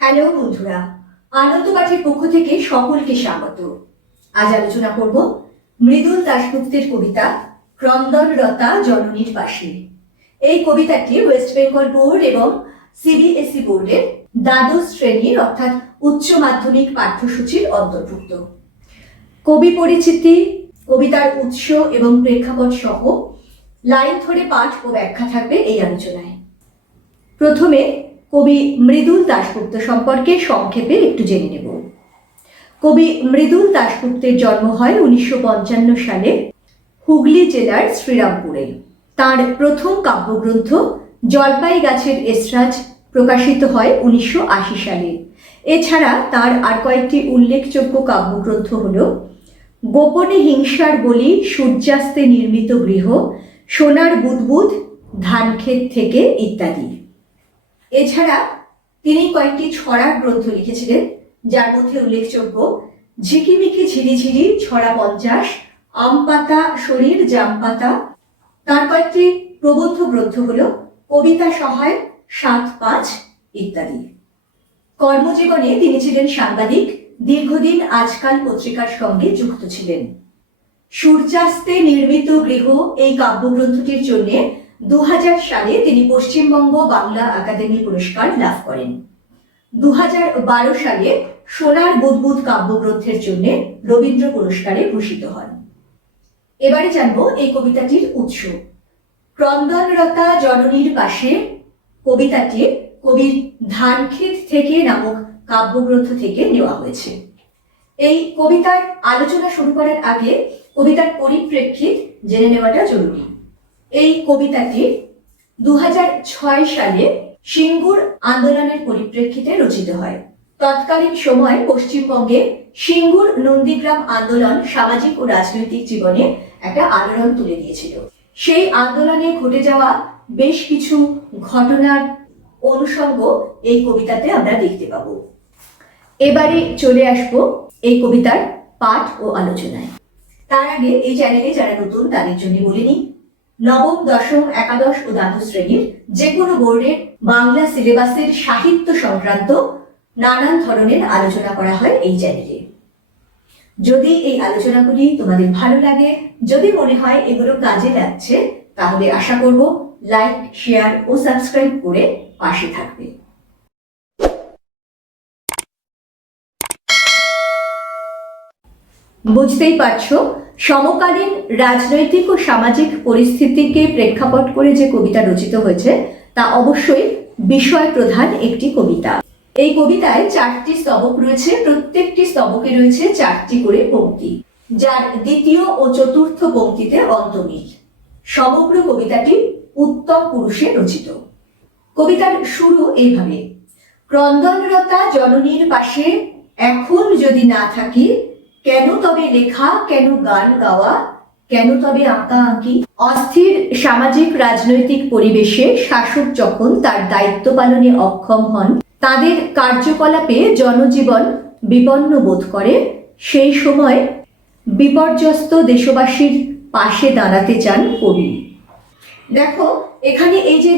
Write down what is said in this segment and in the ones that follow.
Hello বন্ধুরা, আনন্দ পাঠের পক্ষ থেকে সকলকে স্বাগত। আজ আলোচনা করব মৃদুল দাশগুপ্তের কবিতা ক্রন্দনরতা জননীর পাশে। এই কবিতাটি ওয়েস্ট বেঙ্গল বোর্ড এবং সিবিএসই বোর্ডের দ্বাদশ শ্রেণির অর্থাৎ উচ্চ মাধ্যমিক পাঠ্যসূচির অন্তর্ভুক্ত। কবি পরিচিতি, কবিতার উৎস এবং প্রেক্ষাপট সহ লাইন ধরে পাঠ ও ব্যাখ্যা থাকবে এই আলোচনায়। প্রথমে কবি মৃদুল দাশগুপ্ত সম্পর্কে সংক্ষেপে একটু জেনে নেব। কবি মৃদুল দাশগুপ্তের জন্ম হয় উনিশশো পঞ্চান্ন সালে হুগলি জেলার শ্রীরামপুরে। তার প্রথম কাব্যগ্রন্থ জলপাই গাছের এসরাজ প্রকাশিত হয় উনিশশো আশি সালে। এছাড়া তার আর কয়েকটি উল্লেখযোগ্য কাব্যগ্রন্থ হল গোপনে হিংসার বলি সূর্যাস্তে নির্মিত গৃহ, সোনার বুদবুদ, ধানক্ষেত থেকে ইত্যাদি। এছাড়া তিনি কয়েকটি ছড়ার গ্রন্থ লিখেছিলেন, যার মধ্যে উল্লেখযোগ্য ঝিকিমিকি ঝিরিঝিরি ছড়া পঞ্চাশ আম পাতা শরীর জাম পাতা তার কয়েকটি প্রবন্ধ গ্রন্থ হল, কবিতা সহায়, সাত পাঁচ, ইত্যাদি। কর্মজীবনে তিনি ছিলেন সাংবাদিক, দীর্ঘদিন আজকাল পত্রিকার সঙ্গে যুক্ত ছিলেন। সূর্যাস্তে নির্মিত গৃহ এই কাব্যগ্রন্থটির জন্য দু হাজার সালে তিনি পশ্চিমবঙ্গ বাংলা একাডেমি পুরস্কার লাভ করেন। দু হাজার বারো সালে সোনার বুদবুদ কাব্যগ্রন্থের জন্য রবীন্দ্র পুরস্কারে ভূষিত হন। এবারে জানব এই কবিতাটির উৎস। ক্রন্দনরতা জননীর পাশে কবিতাটি কবির ধানক্ষেত থেকে নামক কাব্যগ্রন্থ থেকে নেওয়া হয়েছে। এই কবিতার আলোচনা শুরু করার আগে কবিতার পরিপ্রেক্ষিত জেনে নেওয়াটা জরুরি। এই কবিতাটি দু হাজার ছয় সালে সিঙ্গুর আন্দোলনের পরিপ্রেক্ষিতে রচিত হয়। তৎকালীন সময় পশ্চিমবঙ্গে সিঙ্গুর নন্দীগ্রাম আন্দোলন সামাজিক ও রাজনৈতিক জীবনে একটা আলোড়ন তুলে দিয়েছিল। সেই আন্দোলনে ঘটে যাওয়া বেশ কিছু ঘটনার অনুষঙ্গ এই কবিতাতে আমরা দেখতে পাবো। এবারে চলে আসব এই কবিতার পাঠ ও আলোচনায়। তার আগে এই চ্যানেলে যারা নতুন, তাদের জন্য বলে নিই নবম, দশম, একাদশ ও দ্বাদশ শ্রেণির যে কোনো বোর্ডের বাংলা সিলেবাসের সাহিত্য সংক্রান্ত নানান ধরনের আলোচনা করা হয় এই চ্যানেলে। যদি এই আলোচনাগুলি তোমাদের ভালো লাগে, যদি মনে হয় এগুলো কাজে লাগছে, তাহলে আশা করব লাইক, শেয়ার ও সাবস্ক্রাইব করে পাশে থাকবে। বুঝতেই পারছ সমকালীন রাজনৈতিক ও সামাজিক পরিস্থিতিকে প্রেক্ষাপট করে যে কবিতা রচিত হয়েছে, তা অবশ্যই বিষয় প্রধান একটি কবিতা। এই কবিতায় চারটি স্তবক রয়েছে, প্রত্যেকটি স্তবকে রয়েছে চারটি করে পংক্তি যার দ্বিতীয় ও চতুর্থ পংক্তিতে অন্তমিল সমগ্র কবিতাটি উত্তম পুরুষে রচিত। কবিতার শুরু এইভাবে, ক্রন্দনরতা জননীর পাশে, এখন যদি না থাকি কেন তবে লেখা, কেন গান গাওয়া, কেন তবে আঁকা আঁকি? অস্থির সামাজিক রাজনৈতিক পরিবেশে শাসক যখন তার দায়িত্ব পালনে অক্ষম হন, তাদের কার্যকলাপে জনজীবন বিপন্ন বোধ করে। সেই সময় বিপর্যস্ত দেশবাসীর পাশে দাঁড়াতে চান কবি। দেখো, এখানে এই যে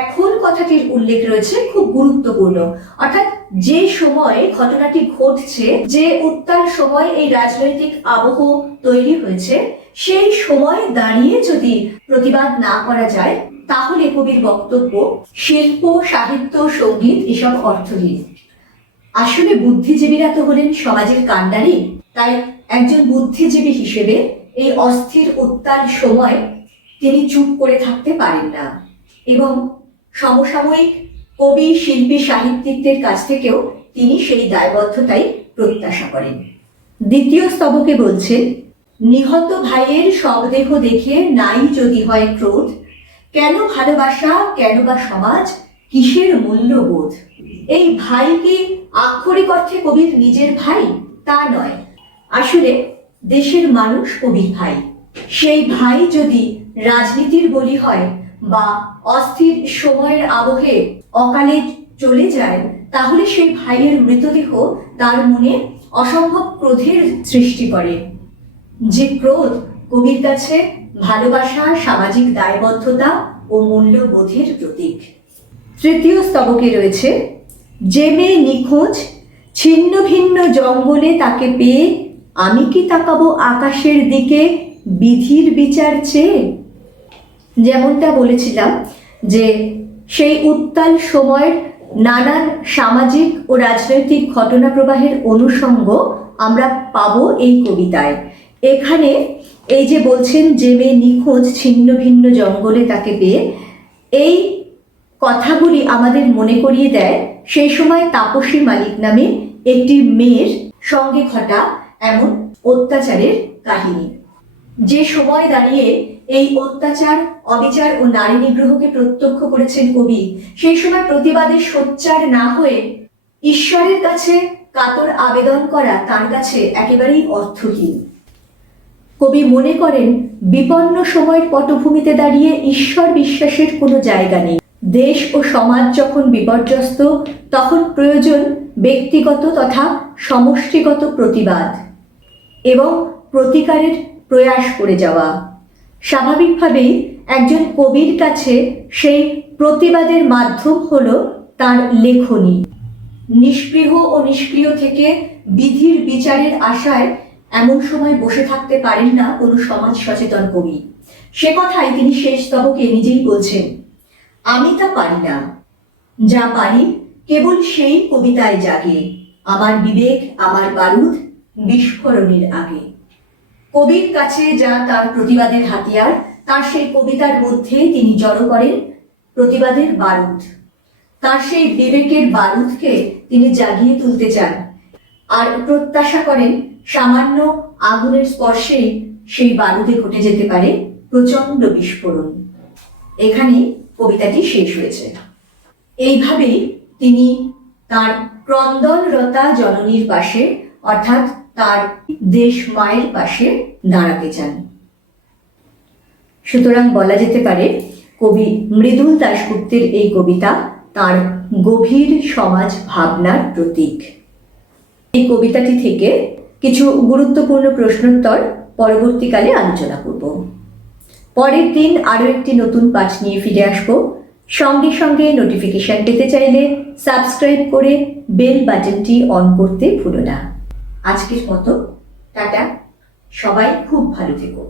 এখন কথাটির উল্লেখ রয়েছে, খুব গুরুত্বপূর্ণ। অর্থাৎ যে সময়ে ঘটনাটি ঘটছে, যে উত্তাল সময় এই রাজনৈতিক আবহ তৈরি হয়েছে, সেই সময় দাঁড়িয়ে যদি প্রতিবাদ না করা যায়, তাহলে কবির বক্তব্য শিল্প, সাহিত্য, সংগীত এসব অর্থহীন আসলে বুদ্ধিজীবীরা তো হলেন সমাজের কাণ্ডারি, তাই একজন বুদ্ধিজীবী হিসেবে এই অস্থির, উত্তাল সময় তিনি চুপ করে থাকতে পারেন না। এবং সমসাময়িক কবি, শিল্পী, সাহিত্যিকদের কাছ থেকেও তিনি সেই দায়বদ্ধতাই প্রত্যাশা করেন। দ্বিতীয় স্তবকে বলছেন, নিহত ভাইয়ের শবদেহ দেখে নাই যদি হয় ক্রোধ, কেন ভালোবাসা, কেন বা সমাজ, কিসের মূল্যবোধ? এই ভাই কি আক্ষরিক অর্থে কবির নিজের ভাই? তা নয়। আসলে দেশের মানুষ কবির ভাই। সেই ভাই যদি রাজনীতির বলি হয় বা অস্থির সময়ের আবহে অকালে চলে যায়, তাহলে সেই ভাইয়ের মৃতদেহ তার মনে অসম্ভব ক্রোধের সৃষ্টি করে। যে ক্রোধ কবির কাছে ভালোবাসা, সামাজিক দায়বদ্ধতা ও মূল্যবোধের প্রতীক। তৃতীয় স্তবকে রয়েছে, যে মেয়ে নিখোঁজ, ছিন্ন ভিন্ন জঙ্গলে তাকে পেয়ে আমি কি তাকাবো আকাশের দিকে বিধির বিচার চেয়ে? যেমনটা বলেছিলাম যে সেই উত্তাল সময়ের নানান সামাজিক ও রাজনৈতিক ঘটনা প্রবাহের অনুষঙ্গ আমরা পাবো এই কবিতায়। এখানে এই যে বলছেন যে মেয়ে নিখোঁজ ছিন্ন ভিন্ন জঙ্গলে তাকে পেয়ে, এই কথাগুলি আমাদের মনে করিয়ে দেয় সেই সময় তাপসী মালিক নামে একটি মেয়ের সঙ্গে ঘটা এমন অত্যাচারের কাহিনী। যে সময় দাঁড়িয়ে এই অত্যাচার, অবিচার ও নারী নিগ্রহকে প্রত্যক্ষ করেছেন কবি, সেই সময় প্রতিবাদে সোচ্চার না হয়ে ঈশ্বরের কাছে কাতর আবেদন করা তার কাছে একেবারেই অর্থহীন। কবি মনে করেন, বিপন্ন সময়ের পটভূমিতে দাঁড়িয়ে ঈশ্বর বিশ্বাসের কোনো জায়গা নেই। দেশ ও সমাজ যখন বিপর্যস্ত, তখন প্রয়োজন ব্যক্তিগত তথা সমষ্টিগত প্রতিবাদ এবং প্রতিকারের প্রয়াস করে যাওয়া। স্বাভাবিকভাবেই একজন কবির কাছে সেই প্রতিবাদের মাধ্যম হল তার লেখনী। নিষ্পৃহ ও নিষ্ক্রিয় থেকে বিধির বিচারের আশায় এমন সময় বসে থাকতে পারেন না কোনো সমাজ সচেতন কবি। সে কথাই তিনি শেষ স্তবকে নিজেই বলছেন, আমি তা পারি না। যা পারি কেবল সেই কবিতায় জাগে। আমার বিবেক, আমার বারুদ বিস্ফোরণের আগে। কবির কাছে যা তার প্রতিবাদের হাতিয়ার, তার সেই কবিতার মধ্যে তিনি জড়ো করেন প্রতিবাদের বারুদ। তার সেই বিবেকের বারুদকে তিনি জাগিয়ে তুলতে চান আর প্রত্যাশা করেন সামান্য আগুনের স্পর্শেই সেই বারুদে ঘটে যেতে পারে প্রচণ্ড বিস্ফোরণ। এখানে কবিতাটি শেষ হয়েছে। এইভাবেই তিনি তার ক্রন্দনরতা জননীর পাশে, অর্থাৎ তার দেশ মায়ের পাশে দাঁড়াতে চান। সুতরাং বলা যেতে পারে, কবি মৃদুল দাশগুপ্তের এই কবিতা তার গভীর সমাজ ভাবনার প্রতীক। এই কবিতাটি থেকে কিছু গুরুত্বপূর্ণ প্রশ্নোত্তর পরবর্তীকালে আলোচনা করব। পরের দিন আরও একটি নতুন পাঠ নিয়ে ফিরে আসব। সঙ্গে সঙ্গে নোটিফিকেশন পেতে চাইলে সাবস্ক্রাইব করে বেল বাটনটি অন করতে ভুলো না। আজকের মতো টাটা। সবাই খুব ভালো থেকো।